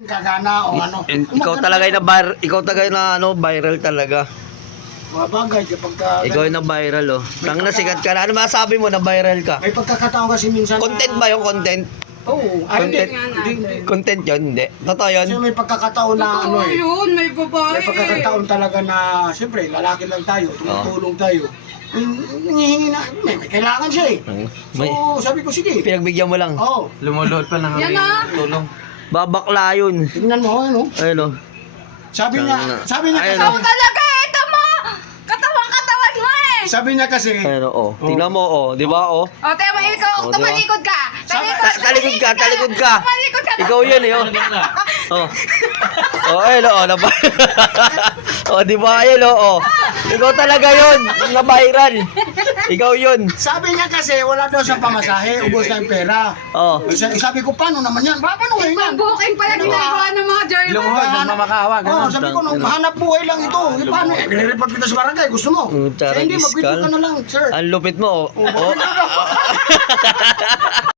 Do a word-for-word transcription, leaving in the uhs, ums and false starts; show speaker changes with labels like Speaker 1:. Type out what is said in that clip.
Speaker 1: kagana o ano.
Speaker 2: Eh, ikaw talaga yung na viral, ikaw talaga yung na ano, viral talaga.
Speaker 1: Mga bagay kapag ka,
Speaker 2: Ikaw yung na viral oh. Tang na sikat ka na. Ano masabi mo na viral ka?
Speaker 1: may pagkakataon kasi minsan
Speaker 2: Content ba yung content?
Speaker 1: Oo. Ay, hindi,
Speaker 2: Content?
Speaker 1: hindi, hindi.
Speaker 2: Content yun? Hindi. Totoo yun?
Speaker 1: Kasi may pagkakataon na ano
Speaker 3: Totoo
Speaker 1: eh.
Speaker 3: yun, may babae.
Speaker 1: May pagkakataon talaga na, siyempre, lalaki lang tayo, tumutulong tayo. Nangihingi na, may, may kailangan siya eh.
Speaker 2: Hmm.
Speaker 1: So,
Speaker 2: May
Speaker 1: sabi ko, sige.
Speaker 2: pinagbigyan mo lang.
Speaker 1: Oo.
Speaker 4: Lumulot pa ng
Speaker 3: Yan ah.
Speaker 4: tulong.
Speaker 2: Babakla yun.
Speaker 1: Tingnan mo, ano?
Speaker 2: Ayun oh.
Speaker 1: Sabi niya, sabi niya
Speaker 2: Ayun,
Speaker 1: kasi,
Speaker 3: Ikaw talaga, ito mo! Katawan-katawan mo eh!
Speaker 1: sabi niya kasi,
Speaker 2: Ayun oh. Tingnan mo oh. Di ba oh?
Speaker 3: O, tayo mo, ikaw,
Speaker 2: O, diba?
Speaker 3: tumalikod ka! Talikod,
Speaker 2: Ta- talikod ka, talikod ka.
Speaker 3: Tumalikod ka!
Speaker 2: Ikaw yun eh oh. Oh. Oh, ayun oh. Naba oh, di ba? Ayun oh. oh. Ikaw talaga yun. Na viral. Ikaw yun.
Speaker 1: sabi niya kasi, wala daw siyang pamasahe, ubos na yung pera.
Speaker 2: Oh.
Speaker 1: Sa- Sabi ko, paano naman yan? Pa- Paano ngayon yan?
Speaker 3: Booking pala ginagawa ng mga journal.
Speaker 4: Lumuhod, nagmamakawa,
Speaker 1: Oo,
Speaker 4: gano'n.
Speaker 1: sabi ko, nung hanap buhay lang ito. Eh, paano? Eh, report kita sa barangay, gusto mo?
Speaker 2: Mm,
Speaker 1: Eh, hindi,
Speaker 2: charang
Speaker 1: mag-video
Speaker 2: iskal.
Speaker 1: ka na lang, sir.
Speaker 2: Ang lupit mo oh.
Speaker 1: Oo,
Speaker 2: oh.